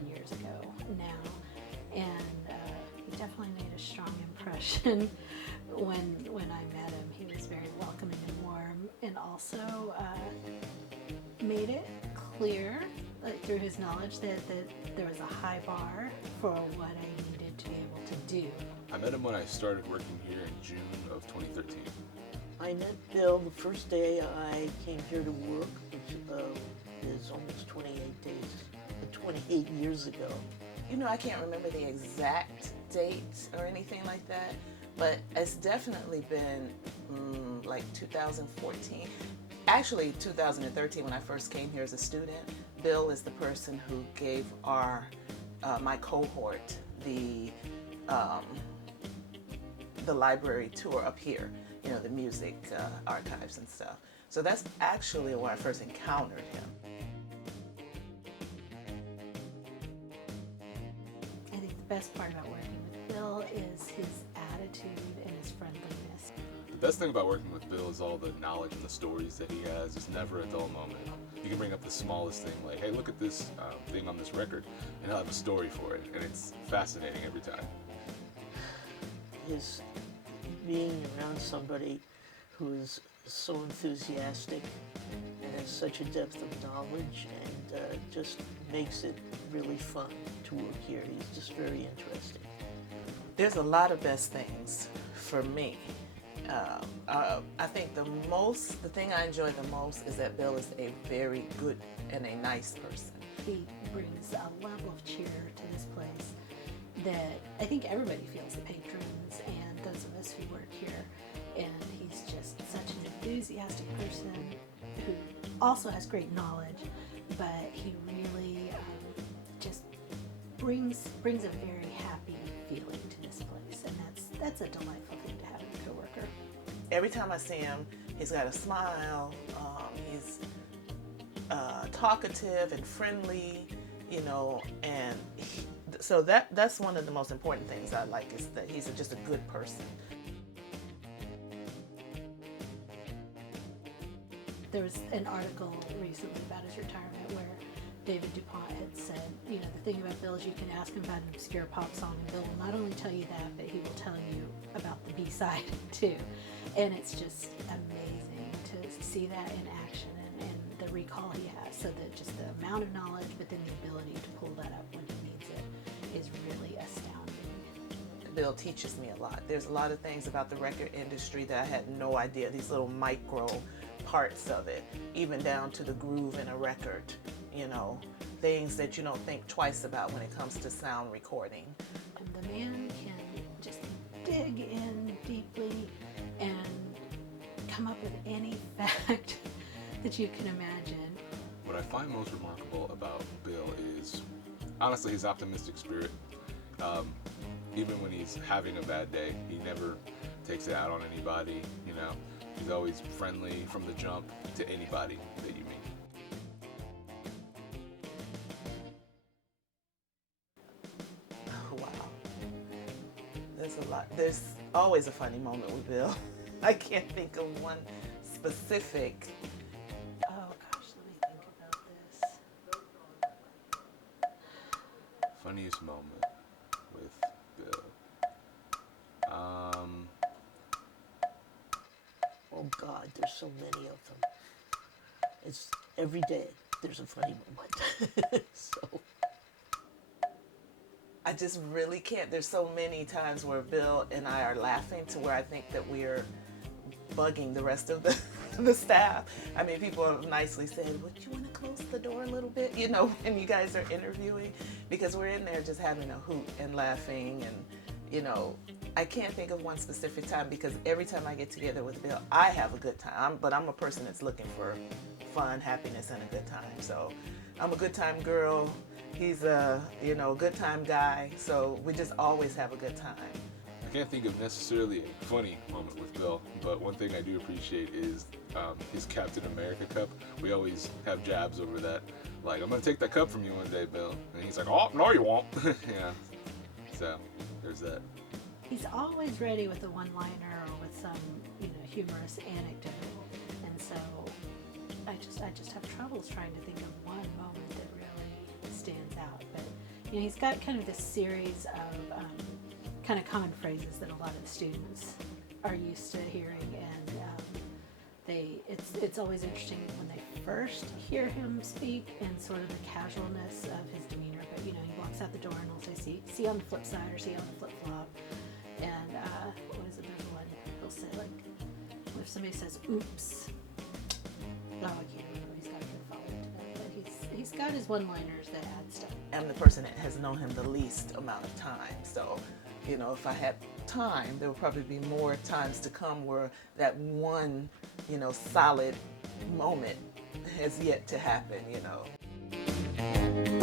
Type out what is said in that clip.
7 years ago now, and he definitely made a strong impression when I met him. He was very welcoming and warm, and also made it clear through his knowledge that there was a high bar for what I needed to be able to do. I met him when I started working here in June of 2013. I met Bill the first day I came here to work, which is almost 28 years ago. You know, I can't remember the exact date or anything like that, but it's definitely been like 2014. Actually, 2013 when I first came here as a student. Bill is the person who gave my cohort the library tour up here, you know, the music archives and stuff. So that's actually where I first encountered him. I think the best part about working with Bill is his attitude and his friendliness. The best thing about working with Bill is all the knowledge and the stories that he has. It's never a dull moment. You can bring up the smallest thing, like, hey, look at this thing on this record, and he'll have a story for it, and it's fascinating every time. His being around somebody who is so enthusiastic and has such a depth of knowledge and just makes it really fun to work here. He's just very interesting. There's a lot of best things for me. I think the thing I enjoy the most is that Bill is a very good and a nice person. He brings a level of cheer to this place that I think everybody feels, the patrons and those of us who work here. And he's just such an enthusiastic person who also has great knowledge, but he really just brings a very happy feeling to this place, and that's a delightful thing to have as a coworker. Every time I see him, he's got a smile. He's talkative and friendly, you know, and so that's one of the most important things I like, is that he's just a good person. There was an article recently about his retirement where David DuPont had said, you know, the thing about Bill is you can ask him about an obscure pop song and Bill will not only tell you that, but he will tell you about the B-side too. And it's just amazing to see that in action and the recall he has. So that just the amount of knowledge, but then the ability to pull that up when he needs it is really astounding. Bill teaches me a lot. There's a lot of things about the record industry that I had no idea, these little micro parts of it, even down to the groove in a record, you know, things that you don't think twice about when it comes to sound recording. And the man can just dig in deeply and come up with any fact that you can imagine. What I find most remarkable about Bill is, honestly, his optimistic spirit. Even when he's having a bad day, he never takes it out on anybody, you know. He's always friendly from the jump to anybody that you meet. Wow. There's a lot. There's always a funny moment with Bill. I can't think of one specific. Oh gosh, let me think about this. Funniest moment with Bill. Oh God, there's so many of them. It's every day there's a funny moment. So I just really can't. There's so many times where Bill and I are laughing to where I think that we're bugging the rest of the staff. I mean, people have nicely said, would you want to close the door a little bit, you know, when you guys are interviewing? Because we're in there just having a hoot and laughing, and, you know, I can't think of one specific time because every time I get together with Bill, I have a good time. But I'm a person that's looking for fun, happiness, and a good time. So I'm a good time girl. He's a, you know, good time guy. So we just always have a good time. I can't think of necessarily a funny moment with Bill, but one thing I do appreciate is his Captain America cup. We always have jabs over that. Like, I'm going to take that cup from you one day, Bill. And he's like, oh, no you won't. Yeah. So, there's that. He's always ready with a one-liner or with some, you know, humorous anecdote. And so I just have troubles trying to think of one moment that really stands out. But You know, he's got kind of this series of kind of common phrases that a lot of the students are used to hearing, and it's always interesting when they first hear him speak and sort of the casualness of his demeanor. But you know, he walks out the door and he'll say, "See on the flip side," or "See on the flip flop." And what is it? There's one he'll say, like, if somebody says "oops," oh, I can't remember. He's got a good follow to that, but he's got his one-liners that add stuff. I'm the person that has known him the least amount of time, so you know, if I had time, there would probably be more times to come where that one, you know, solid moment has yet to happen, you know.